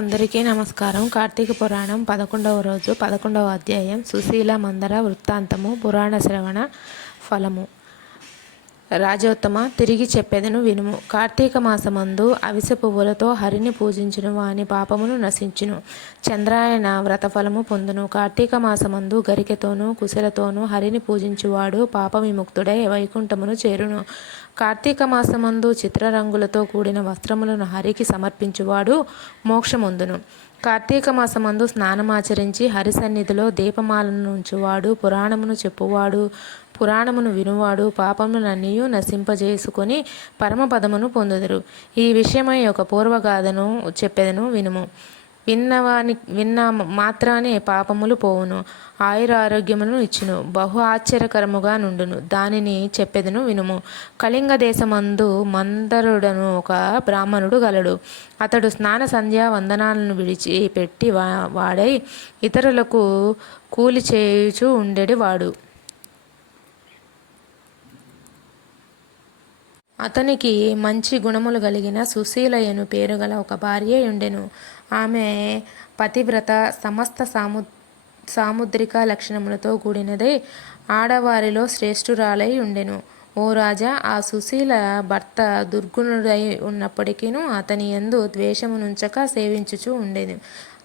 అందరికీ నమస్కారం. కార్తీక పురాణం పదకొండవ రోజు పదకొండవ అధ్యాయం సుశీల మందర వృత్తాంతము పురాణ శ్రవణ ఫలము. రాజోత్తమ తిరిగి చెప్పెదను వినుము. కార్తీక మాసమందు అవిసె పువ్వులతో హరిని పూజించును వాని పాపమును నశించును. చంద్రాయణ వ్రతఫలము పొందును. కార్తీక మాసమందు గరికెతోనూ కుశలతోనూ హరిని పూజించువాడు పాప విముక్తుడై వైకుంఠమును చేరును. కార్తీక మాసమందు చిత్రరంగులతో కూడిన వస్త్రములను హరికి సమర్పించువాడు మోక్షముందును. కార్తీక మాసమందు స్నానమాచరించి హరి సన్నిధిలో దీపమాలను ఉంచువాడు పురాణమును చెప్పువాడు పురాణమును వినువాడు పాపములన్నీయు నశింపజేసుకొని పరమపదమును పొందుదురు. ఈ విషయమై ఒక పూర్వగాథను చెప్పెదను వినుము. విన్నవాని విన్న మాత్రానే పాపములు పోవును ఆయుర ఆరోగ్యమును ఇచ్చును బహు ఆశ్చర్యకరముగా నుండును. దానిని చెప్పెదను వినుము. కళింగ దేశమందు మందరుడను ఒక బ్రాహ్మణుడు గలడు. అతడు స్నాన సంధ్యా వందనాలను విడిచి పెట్టి వా వాడై ఇతరులకు కూలి చేయుచు ఉండేది అతనికి మంచి గుణములు కలిగిన సుశీలయను పేరుగల ఒక భార్య ఉండెను. ఆమె పతివ్రత సమస్త సాము సాముద్రిక లక్షణములతో కూడినదై ఆడవారిలో శ్రేష్ఠురాలై ఉండెను. ఓ రాజా ఆ సుశీల భర్త దుర్గుణుడై ఉన్నప్పటికీను అతని యందు ద్వేషమునుంచక సేవించుచూ ఉండేది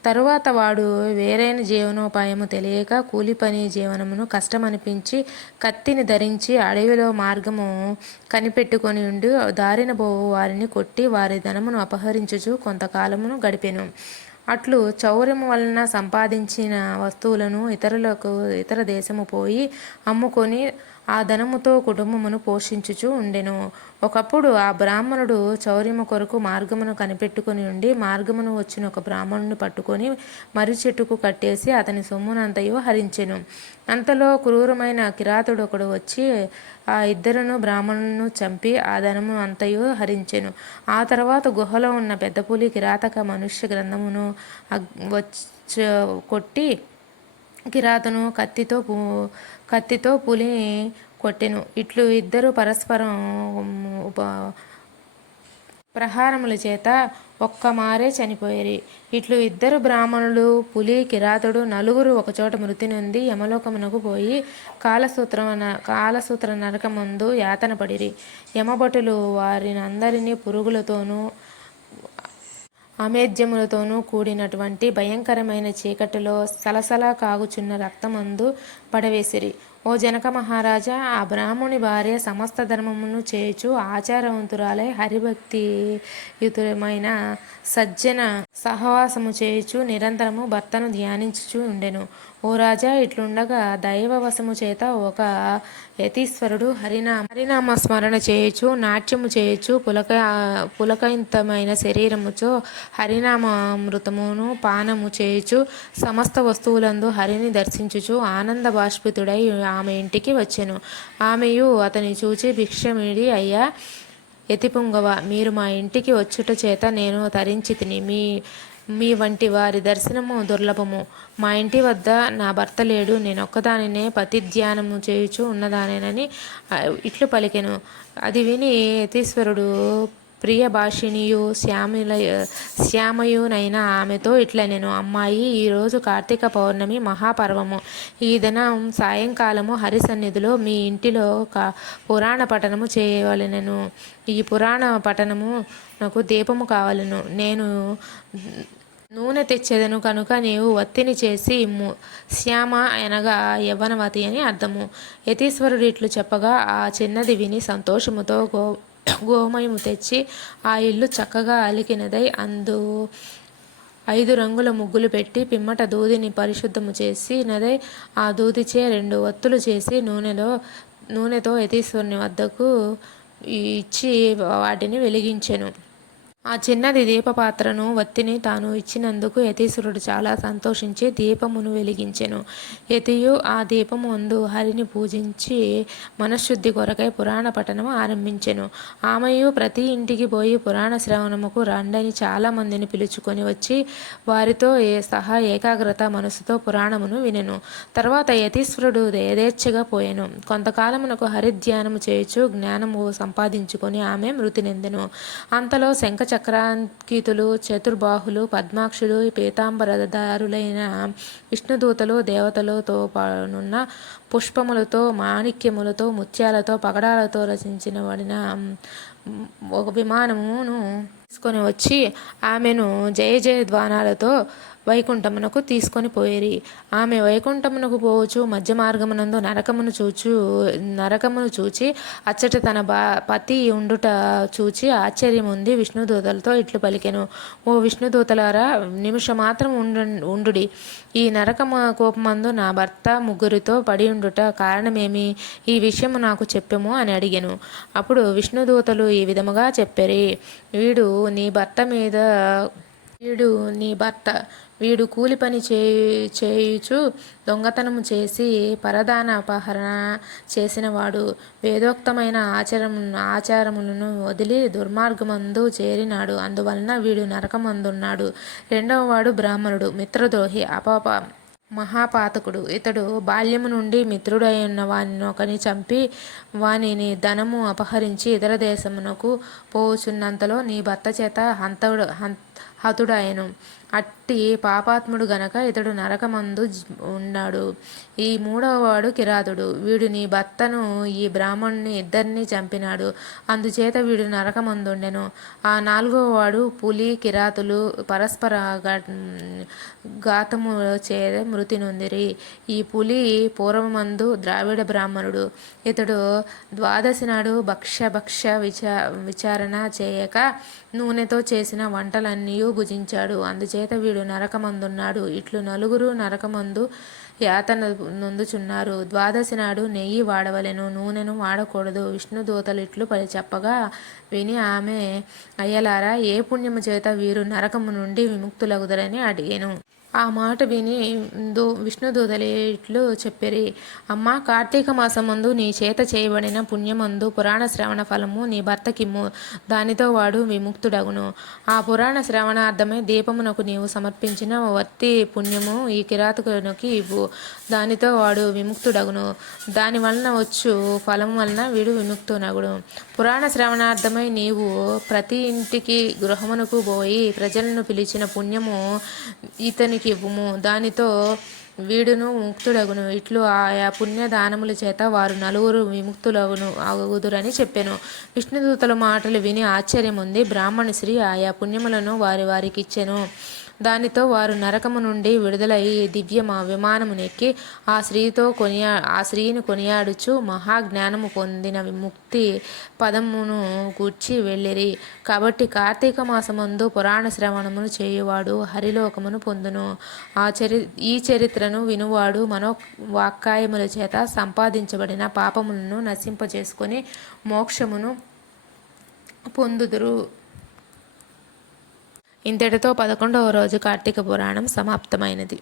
తరువాత వాడు వేరైన జీవనోపాయము తెలియక కూలిపని జీవనమును కష్టమనిపించి కత్తిని ధరించి అడవిలో మార్గము కనిపెట్టుకొని ఉండి దారిన పోవు వారిని కొట్టి వారి ధనమును అపహరించుచు కొంతకాలమును గడిపెను. అట్లు చౌర్యము వలన సంపాదించిన వస్తువులను ఇతరులకు ఇతర దేశము పోయి అమ్ముకొని ఆ ధనముతో కుటుంబమును పోషించుచు ఉండెను. ఒకప్పుడు ఆ బ్రాహ్మణుడు చౌర్యము కొరకు మార్గమును కనిపెట్టుకుని ఉండి మార్గమును వచ్చిన ఒక బ్రాహ్మణుని పట్టుకొని మర్రి చెట్టుకు కట్టేసి అతని సొమ్మునంతయు హరించెను. అంతలో క్రూరమైన కిరాతుడు ఒకడు వచ్చి ఆ ఇద్దరును బ్రాహ్మణులను చంపి ఆ ధనము అంతయు హరించెను. ఆ తర్వాత గుహలో ఉన్న పెద్ద పులి కిరాతక మనుష్య గ్రంథమును వచ్చ కొట్టి కిరాతను కత్తితో పు కత్తితో పులిని కొట్టెను. ఇట్లు ఇద్దరు పరస్పరం ఉప ప్రహారముల చేత ఒక్క మారే చనిపోయేరి. ఇట్లు ఇద్దరు బ్రాహ్మణులు పులి కిరాతుడు నలుగురు ఒకచోట మృతి నుండి యమలోకమునకు పోయి కాలసూత్రమన కాలసూత్ర నరకమందు యాతన పడిరి. యమభటులు వారినందరినీ పురుగులతోనూ అమేధ్యములతోనూ కూడినటువంటి భయంకరమైన చీకటిలో సలసలా కాగుచున్న రక్తమందు పడవేసిరి. ఓ జనక మహారాజా ఆ బ్రాహ్మణి భార్య సమస్త ధర్మమును చేయుచు ఆచారవంతురాలై హరిభక్తియుతమైన సజ్జన సహవాసము చేయుచు నిరంతరము భర్తను ధ్యానించుచు ఉండెను. ఓ రాజా ఇట్లుండగా దైవవశము చేత ఒక యతీశ్వరుడు హరినామ హరినామ స్మరణ చేయొచ్చు నాట్యము చేయొచ్చు పులక పులకయింతమైన శరీరముచో హరినామామృతమును పానము చేయొచ్చు సమస్త వస్తువులందు హరిని దర్శించుచు ఆనంద బాష్పితుడై ఆమె ఇంటికి వచ్చెను. ఆమెయు అతని చూచి భిక్షమిడి అయ్యా యతిపుంగవ మీరు మా ఇంటికి వచ్చుట చేత నేను తరించి తిని మీ మీ వంటి వారి దర్శనము దుర్లభము. మా ఇంటి వద్ద నా భర్త లేడు. నేనొక్కదానినే పతిధ్యానము చేయుచు ఉన్నదానేనని ఇట్లు పలికెను. అది విని యతీశ్వరుడు ప్రియ భాషిణియు శ్యామల శ్యామయునైన ఆమెతో ఇట్లా నేను అమ్మాయి ఈరోజు కార్తీక పౌర్ణమి మహాపర్వము. ఈ దినం సాయంకాలము హరి సన్నిధిలో మీ ఇంటిలో ఒక పురాణ పఠనము చేయవలెనను. ఈ పురాణ పఠనము నాకు దీపము కావలను. నేను నూనె తెచ్చేదను కనుక నీవు వత్తిని చేసి ఇమ్ము శ్యామ అనగా యవ్వనవతి అని అర్థము. యతీశ్వరుడు ఇట్లు చెప్పగా ఆ చిన్నది విని సంతోషముతో గో గోమయము తెచ్చి ఆ ఇల్లు చక్కగా అలికినదై అందు ఐదు రంగుల ముగ్గులు పెట్టి పిమ్మట దూదిని పరిశుద్ధము చేసి నదై ఆ దూదిచే రెండు ఒత్తులు చేసి నూనెలో నూనెతో యతీశ్వరుని వద్దకు ఇచ్చి వాటిని వెలిగించెను. ఆ చిన్నది దీపపాత్రను వత్తిని తాను ఇచ్చినందుకు యతీశ్వరుడు చాలా సంతోషించి దీపమును వెలిగించెను. యతియు ఆ దీపము అందు హరిని పూజించి మనశ్శుద్ధి కొరకై పురాణ పఠనము ఆరంభించెను. ఆమెయు ప్రతి ఇంటికి పోయి పురాణ శ్రవణముకు రండని చాలా మందిని పిలుచుకొని వచ్చి వారితో ఏ సహా ఏకాగ్రత మనసుతో పురాణమును వినెను. తర్వాత యతీశ్వరుడు యథేచ్ఛగా పోయెను. కొంతకాలమునకు హరిధ్యానము చేయుచు జ్ఞానము సంపాదించుకొని ఆమె మృతి నెందెను. అంతలో శంఖ చక్రాంకితులు చతుర్బాహులు పద్మాక్షులు పీతాంబరదారులైన విష్ణుదూతలు దేవతలతో పానున్న పుష్పములతో మాణిక్యములతో ముత్యాలతో పగడాలతో రచించిన వడిన ఒక విమానమును తీసుకొని వచ్చి ఆమెను జయ జయ ధ్వానాలతో వైకుంఠమునకు తీసుకొని పోయిరి. ఆమె వైకుంఠమునకు పోవచ్చు మధ్య మార్గమునందు నరకమును చూచు నరకమును చూచి అచ్చట తన బా పతి ఉండుట చూచి ఆశ్చర్యం ఉంది విష్ణుదూతలతో ఇట్లు పలికెను. ఓ విష్ణుదూతలారా నిమిషం మాత్రం ఉండు ఉండుడి. ఈ నరకము కోపమందు నా భర్త ముగ్గురితో పడి ఉండుట కారణమేమి? ఈ విషయము నాకు చెప్పము అని అడిగాను. అప్పుడు విష్ణుదూతలు ఈ విధముగా చెప్పరి. వీడు నీ భర్త మీద వీడు నీ భర్త. వీడు కూలి పని చేయి చేయుచు దొంగతనము చేసి పరదాన అపహరణ చేసినవాడు వేదోక్తమైన ఆచారం ఆచారములను వదిలి దుర్మార్గమందు చేరినాడు. అందువలన వీడు నరకమందున్నాడు. రెండవ వాడు బ్రాహ్మణుడు మిత్రద్రోహి అపాప మహాపాతకుడు. ఇతడు బాల్యము నుండి మిత్రుడైన ఒకని చంపి వానిని ధనము అపహరించి ఇతర దేశమునకు పోవుచున్నంతలో నీ భర్త చేత హంతడు హంత హతుడాయను అట్టి పాపాత్ముడు గనక ఇతడు నరకమందు ఉన్నాడు. ఈ మూడవవాడు కిరాతుడు. వీడు నీ భర్తను ఈ బ్రాహ్మణుని ఇద్దరిని చంపినాడు. అందుచేత వీడు నరకమందుండెను. ఆ నాలుగవ వాడు పులి కిరాతులు పరస్పర ఘాతము చే మృతి నొందిరి ఈ పులి పూర్వమందు ద్రావిడ బ్రాహ్మణుడు. ఇతడు ద్వాదశి నాడు భక్ష్య భక్ష్య విచారణ చేయక నూనెతో చేసిన వంటలన్నీ భుజించాడు. అందుచేత వీడు నరకమందున్నాడు. ఇట్లు నలుగురు నరకమందు యాతన నొందుచున్నారు. ద్వాదశి నాడు నెయ్యి వాడవలెను నూనెను వాడకూడదు. విష్ణుదూతలు ఇట్లు పలి చెప్పగా విని ఆమె అయ్యలారా ఏ పుణ్యము చేత వీరు నరకము నుండి విముక్తులగుదరని అడిగాను. ఆ మాట విని దో విష్ణు దూదలేట్లు చెప్పిరి అమ్మ కార్తీక మాసమందు నీ చేత చేయబడిన పుణ్యమందు పురాణ శ్రవణ ఫలము నీ భర్తకిమ్ము దానితో వాడు విముక్తుడగును. ఆ పురాణ శ్రవణార్థమై దీపమునకు నీవు సమర్పించిన వర్తి పుణ్యము ఈ కిరాతకునికి ఇవ్వు దానితో వాడు విముక్తుడగును. దాని వలన వచ్చు ఫలం వలన వీడు విముక్తునగుడు. పురాణ శ్రవణార్థమై నీవు ప్రతి ఇంటికి గృహమునకు పోయి ప్రజలను పిలిచిన పుణ్యము ఇతనికి ఇవ్వుము. దానితో వీడును ముక్తుడగును. ఇట్లు ఆయా పుణ్య దానముల చేత వారు నలుగురు విముక్తులగును అగుదురని చెప్పాను. విష్ణుదూతల మాటలు విని ఆశ్చర్యం ఉంది బ్రాహ్మణ శ్రీ ఆయా పుణ్యములను వారి వారికి ఇచ్చెను దానితో వారు నరకము నుండి విడుదలయ్యి దివ్య విమానమునెక్కి ఆ స్త్రీతో కొనియా ఆ స్త్రీని కొనియాడుచు మహాజ్ఞానము పొందిన విముక్తి పదమును గూర్చి వెళ్ళిరి. కాబట్టి కార్తీక మాసమందు పురాణ శ్రవణమును చేయువాడు హరిలోకమును పొందును. ఆ చరి ఈ చరిత్రను వినువాడు మనో వాక్కాయముల చేత సంపాదించబడిన పాపములను నశింపజేసుకొని మోక్షమును పొందుదురు. ఇంతటితో పదకొండవ రోజు కార్తీక పురాణం సమాప్తమైనది.